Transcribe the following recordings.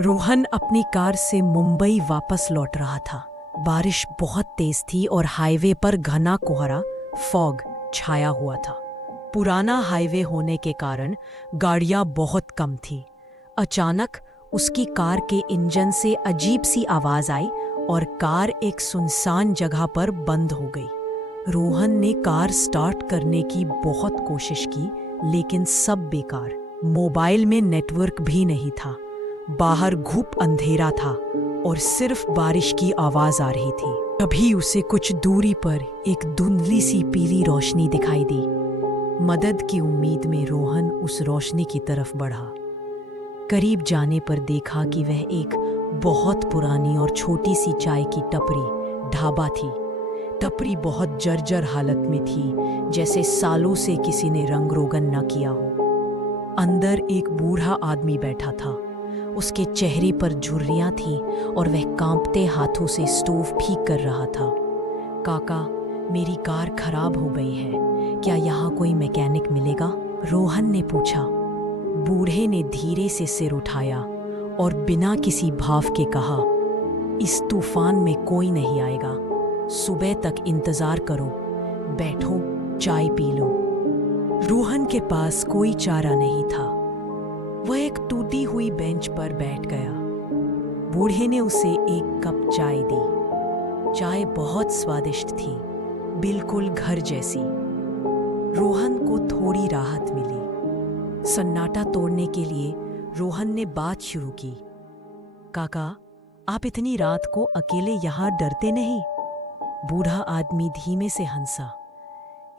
रोहन अपनी कार से मुंबई वापस लौट रहा था। बारिश बहुत तेज थी और हाईवे पर घना कोहरा फॉग छाया हुआ था। पुराना हाईवे होने के कारण गाड़ियां बहुत कम थी। अचानक उसकी कार के इंजन से अजीब सी आवाज आई और कार एक सुनसान जगह पर बंद हो गई। रोहन ने कार स्टार्ट करने की बहुत कोशिश की, लेकिन सब बेकार। मोबाइल में नेटवर्क भी नहीं था। बाहर घुप अंधेरा था और सिर्फ बारिश की आवाज आ रही थी। तभी उसे कुछ दूरी पर एक धुंधली सी पीली रोशनी दिखाई दी। मदद की उम्मीद में रोहन उस रोशनी की तरफ बढ़ा। करीब जाने पर देखा कि वह एक बहुत पुरानी और छोटी सी चाय की टपरी ढाबा थी। टपरी बहुत जर्जर हालत में थी, जैसे सालों से किसी ने रंग रोगन न किया हो। अंदर एक बूढ़ा आदमी बैठा था। उसके चेहरे पर झुर्रियां थीं और वह कांपते हाथों से स्टोव ठीक कर रहा था। काका, मेरी कार खराब हो गई है, क्या यहाँ कोई मैकेनिक मिलेगा? रोहन ने पूछा। बूढ़े ने धीरे से सिर उठाया और बिना किसी भाव के कहा, इस तूफान में कोई नहीं आएगा। सुबह तक इंतजार करो, बैठो, चाय पी लो। रोहन के पास कोई चारा नहीं था। वह एक टूटी हुई बेंच पर बैठ गया। बूढ़े ने उसे एक कप चाय दी। चाय बहुत स्वादिष्ट थी, बिल्कुल घर जैसी। रोहन को थोड़ी राहत मिली। सन्नाटा तोड़ने के लिए रोहन ने बात शुरू की। काका, आप इतनी रात को अकेले यहाँ डरते नहीं? बूढ़ा आदमी धीमे से हंसा।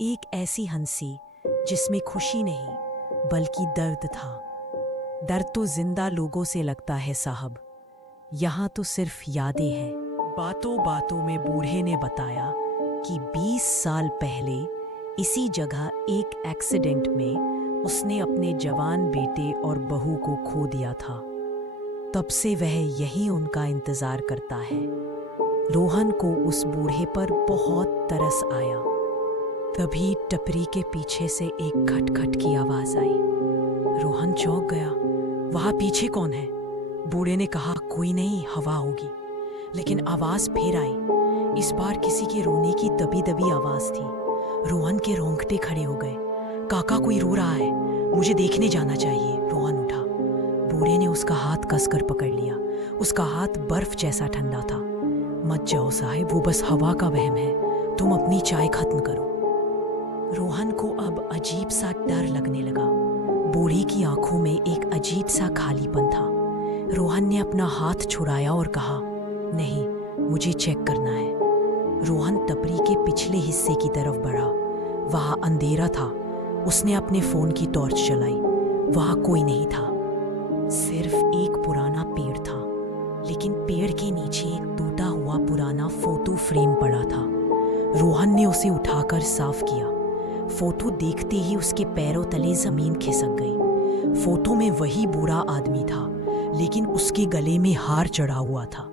एक ऐसी हंसी जिसमें खुशी नहीं बल्कि दर्द था। डर तो जिंदा लोगों से लगता है साहब, यहाँ तो सिर्फ यादें हैं। बातों बातों में बूढ़े ने बताया कि 20 साल पहले इसी जगह एक एक्सीडेंट में उसने अपने जवान बेटे और बहू को खो दिया था। तब से वह यही उनका इंतजार करता है। रोहन को उस बूढ़े पर बहुत तरस आया। तभी टपरी के पीछे से एक खटखट की आवाज आई। रोहन चौंक गया। वहां पीछे कौन है? बूढ़े ने कहा, कोई नहीं, हवा होगी। लेकिन आवाज फिर आई। इस बार किसी के रोने की दबी दबी आवाज थी। रोहन के रोंगटे खड़े हो गए। काका, कोई रो रहा है, मुझे देखने जाना चाहिए। रोहन उठा। बूढ़े ने उसका हाथ कसकर पकड़ लिया। उसका हाथ बर्फ जैसा ठंडा था। मत जाओ साहिब, वो बस हवा का वहम है, तुम अपनी चाय खत्म करो। रोहन को अब अजीब सा डर लगने लगा। बूढ़ी की आंखों में एक अजीब सा खालीपन था। रोहन ने अपना हाथ छुड़ाया और कहा, नहीं, मुझे चेक करना है। रोहन टपरी के पिछले हिस्से की तरफ बढ़ा। वहां अंधेरा था। उसने अपने फोन की टॉर्च जलाई। वहां कोई नहीं था, सिर्फ एक पुराना पेड़ था। लेकिन पेड़ के नीचे एक टूटा हुआ पुराना फोटो फ्रेम पड़ा था। रोहन ने उसे उठाकर साफ किया। फोटो देखते ही उसके पैरों तले जमीन खिसक गई। फोटो में वही बूढ़ा आदमी था, लेकिन उसके गले में हार चढ़ा हुआ था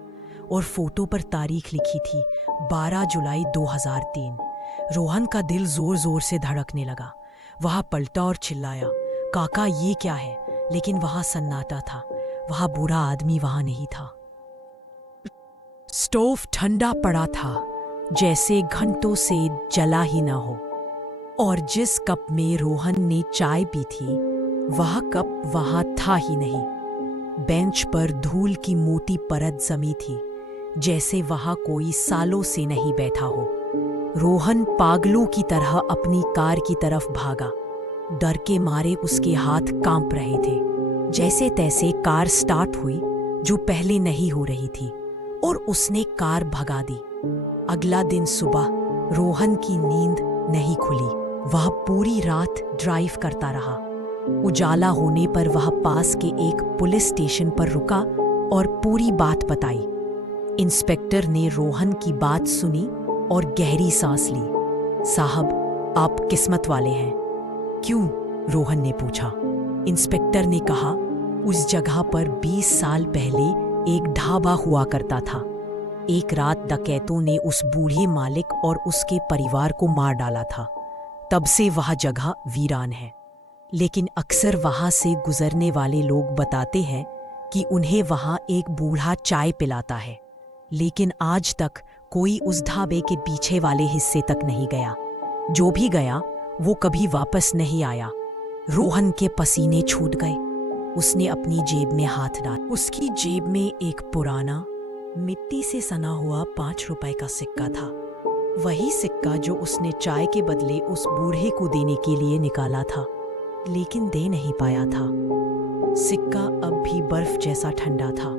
और फोटो पर तारीख लिखी थी 12 जुलाई 2003। रोहन का दिल जोर जोर से धड़कने लगा। वह पलटा और चिल्लाया, काका, ये क्या है? लेकिन वहां सन्नाटा था। वहां बूढ़ा आदमी वहां नहीं था। स्टोव ठंडा पड़ा था, जैसे घंटों से जला ही ना हो। और जिस कप में रोहन ने चाय पी थी, वह कप वहां था ही नहीं। बेंच पर धूल की मोटी परत जमी थी, जैसे वहां कोई सालों से नहीं बैठा हो। रोहन पागलों की तरह अपनी कार की तरफ भागा। डर के मारे उसके हाथ कांप रहे थे। जैसे तैसे कार स्टार्ट हुई, जो पहले नहीं हो रही थी, और उसने कार भगा दी। अगला दिन सुबह रोहन की नींद नहीं खुली। वह पूरी रात ड्राइव करता रहा। उजाला होने पर वह पास के एक पुलिस स्टेशन पर रुका और पूरी बात बताई। इंस्पेक्टर ने रोहन की बात सुनी और गहरी सांस ली। साहब, आप किस्मत वाले हैं। क्यों? रोहन ने पूछा। इंस्पेक्टर ने कहा, उस जगह पर 20 साल पहले एक ढाबा हुआ करता था। एक रात डकैतों ने उस बूढ़े मालिक और उसके परिवार को मार डाला था। तब से वह जगह वीरान है। लेकिन अक्सर वहां से गुजरने वाले लोग बताते हैं कि उन्हें वहां एक बूढ़ा चाय पिलाता है, लेकिन आज तक कोई उस ढाबे के पीछे वाले हिस्से तक नहीं गया। जो भी गया वो कभी वापस नहीं आया। रोहन के पसीने छूट गए। उसने अपनी जेब में हाथ डाला। उसकी जेब में एक पुराना मिट्टी से सना हुआ 5 रुपए का सिक्का था। वही सिक्का जो उसने चाय के बदले उस बूढ़े को देने के लिए निकाला था, लेकिन दे नहीं पाया था। सिक्का अब भी बर्फ जैसा ठंडा था।